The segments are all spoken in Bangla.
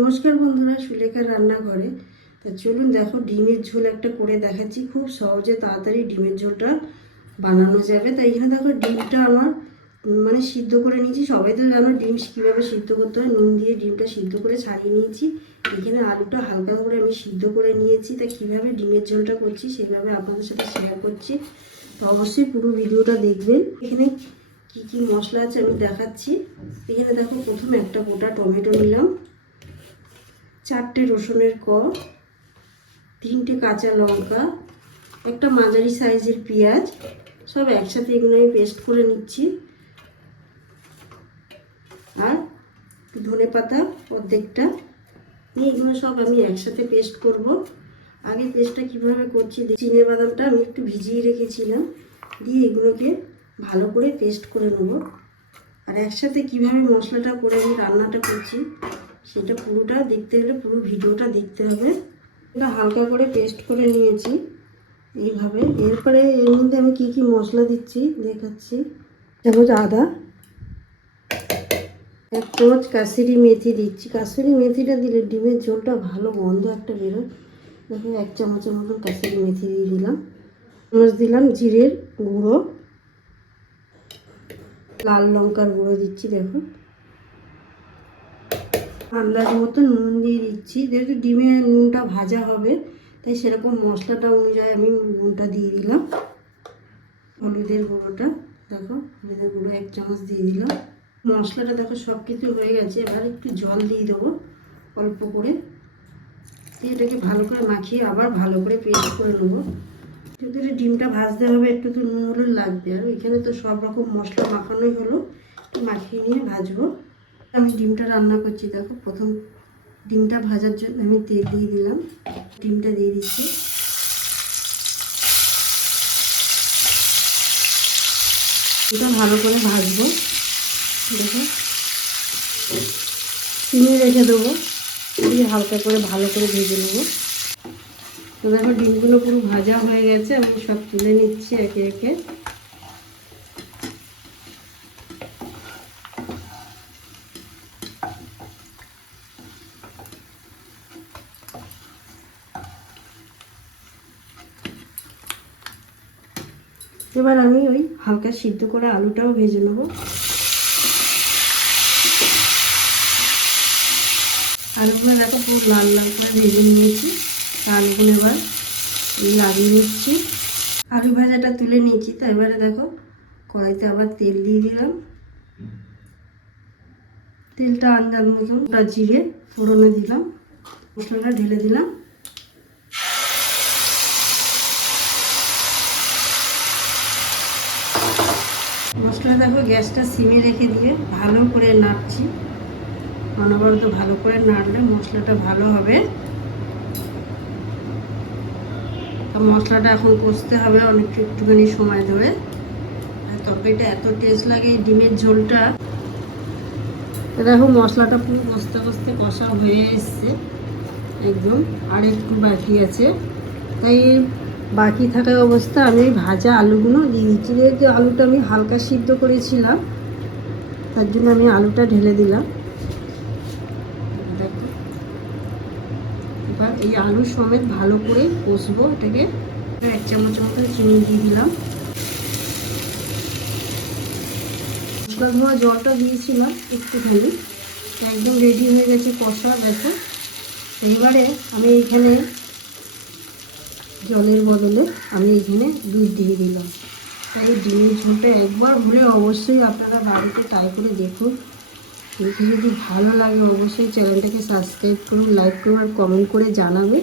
নমস্কার বন্ধুরা সুলেখার রান্নাঘরে। তা চলুন দেখো, ডিমের ঝোল একটা করে দেখাচ্ছি। খুব সহজে তাড়াতাড়ি ডিমের ঝোলটা বানানো যাবে। তাই এখানে দেখো, ডিমটা আমার মানে সিদ্ধ করে নিয়েছি। সবাই তো জানো ডিম কীভাবে সিদ্ধ করতে হয়। নুন দিয়ে ডিমটা সিদ্ধ করে ছাড়িয়ে নিয়েছি। এখানে আলুটা হালকা করে আমি সিদ্ধ করে নিয়েছি। তা কীভাবে ডিমের ঝোলটা করছি সেভাবে আপনাদের সাথে শেয়ার করছি। তো অবশ্যই পুরো ভিডিওটা দেখবেন। এখানে কি কি মশলা আছে আমি দেখাচ্ছি। এখানে দেখো, প্রথমে একটা গোটা টমেটো নিলাম। চারটে রসুনের ক তিনটে কাঁচা লঙ্কা, একটা মাঝারি সাইজের পেঁয়াজ, সব একসাথে এগুলো আমি পেস্ট করে নিচ্ছি। আর ধনে পাতা অর্ধেকটা নিয়ে এগুলো সব আমি একসাথে পেস্ট করব। আগে পেস্টটা কীভাবে করছি চিনে বাদামটা আমি একটু ভিজিয়ে রেখেছিলাম, দিয়ে এগুলোকে ভালো করে পেস্ট করে নেব। আর একসাথে কীভাবে মশলাটা করে আমি রান্নাটা করছি সেটা পুরোটা দেখতে গেলে পুরো ভিডিওটা দেখতে হবে। এটা হালকা করে পেস্ট করে নিয়েছি এইভাবে। এরপরে এর মধ্যে আমি কি কি মশলা দিচ্ছি দেখাচ্ছি। চামচ আদা, এক চামচ কাসুরি মেথি দিচ্ছি। কাশ্মীরি মেথিটা দিলে ডিমের ঝোলটা ভালো গন্ধ একটা বেরোয়। দেখো, এক চামচের মতন কাসুরি মেথি দিয়ে দিলাম। চামচ দিলাম জিরের গুঁড়ো। লাল লঙ্কার গুঁড়ো দিচ্ছি, দেখো। আন্দাজ মতো নুন দিয়ে দিচ্ছি। যেহেতু ডিমে নুনটা ভাজা হবে, তাই সেরকম মশলাটা অনুযায়ী আমি নুনটা দিয়ে দিলাম। হলুদের গুঁড়োটা, দেখো, হলুদের গুঁড়ো এক চামচ দিয়ে দিলাম। মশলাটা দেখো সব কিছু হয়ে গেছে, এবার একটু জল দিয়ে দেবো অল্প করে। দিয়ে এটাকে ভালো করে মাখিয়ে আবার ভালো করে পেস্ট করে নেব। এটা ডিমটা ভাজতে হবে, একটু তো নুন হলুদ লাগবে। আর এখানে তো সব রকম মশলা মাখানোই হলো মাখিয়ে নিয়ে ভাজবো। আমি ডিমটা রান্না করছি, দেখো প্রথম ডিমটা ভাজার জন্য আমি তেল দিয়ে দিলাম, ডিমটা দিয়ে দিচ্ছি। এটা ভালো করে ভাজবো, দেখো। চিনি রেখে দেবো, দিয়ে হালকা করে ভালো করে ভেজে নেব। তো দেখো, ডিমগুলো পুরো ভাজা হয়ে গেছে, আমি সব তুলে নিচ্ছি একে একে। এবার আমি ওই হালকা সিদ্ধ করে আলুটাও ভেজে নেব। আলুগুলো দেখো পুরো লাল লাল করে ভেজে নিয়েছি। আলুগুলো এবার লাগিয়ে নিচ্ছি। আলু ভাজাটা তুলে নিয়েছি, তো এবারে দেখো কড়াইতে আবার তেল দিয়ে দিলাম। তেলটা আন্দাজ মতন জিরে ফোড়নে দিলাম, মশলাটা ঢেলে দিলাম। মশলা দেখো, গ্যাসটা সিমে রেখে দিয়ে ভালো করে নাড়ছি। অনবরত ভালো করে নাড়লে মশলাটা ভালো হবে। মশলাটা এখন কষতে হবে অনেকটা একটুখানি সময় ধরে। আর তরকারিটা এত টেস্ট লাগে ডিমের ঝোলটা। দেখো, মশলাটা পুরো কষতে কষতে কষা হয়ে এসছে। একদম আর একটু বাকি আছে। তাই বাকি থাকা অবস্থা, আমি ওই ভাজা আলুগুলো দিয়ে দিচ্ছি যেহেতু আলুটা আমি হালকা সিদ্ধ করেছিলাম, তার জন্য আমি আলুটা ঢেলে দিলাম। এবার এই আলু সমেত ভালো করে কষবো, এটাকে এক চামচ মতো চিনি দিয়ে দিলাম। মশলা ধোয়া জলটা দিয়েছিলাম একটুখানি, একদম রেডি হয়ে গেছে কষা, দেখো। এবারে আমি এইখানে জলের বদলে আমি এখানে দুধ দিয়ে দিলাম। তাই ডিমের ঝোলটা একবার হলে অবশ্যই আপনারা বাড়িতে ট্রাই করে দেখুন। দেখে যদি ভালো লাগে অবশ্যই চ্যানেলটাকে সাবস্ক্রাইব করুন লাইক করুন আর কমেন্ট করে জানাবে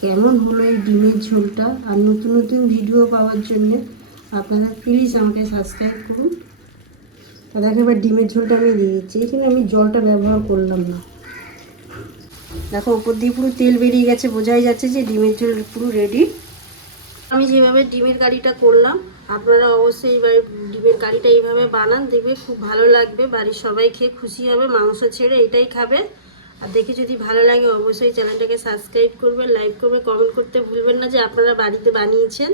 কেমন হলো এই ডিমের ঝোলটা আর নতুন নতুন ভিডিও পাওয়ার জন্য। আপনারা প্লিজ আমাকে সাবস্ক্রাইব করুন। আর দেখো এবার ডিমের ঝোলটা আমি দিয়ে দিচ্ছি। এখানে আমি জলটা ব্যবহার করলাম না। দেখো, উপর দিয়ে পুরো তেল বেরিয়ে গেছে, বোঝাই যাচ্ছে যে ডিমের ঝোল পুরো রেডি আমি যেভাবে ডিমের কারিটা করলাম, আপনারা অবশ্যই ডিমের কারিটা এইভাবে বানান, দেখবে খুব ভালো লাগবে, বাড়ির সবাই খেয়ে খুশি হবে, মাংস ছেড়ে এটাই খাবে। আর দেখে যদি ভালো লাগে, অবশ্যই চ্যানেলটাকে সাবস্ক্রাইব করবেন লাইক করবে কমেন্ট করতে ভুলবেন না যে আপনারা বাড়িতে বানিয়েছেন।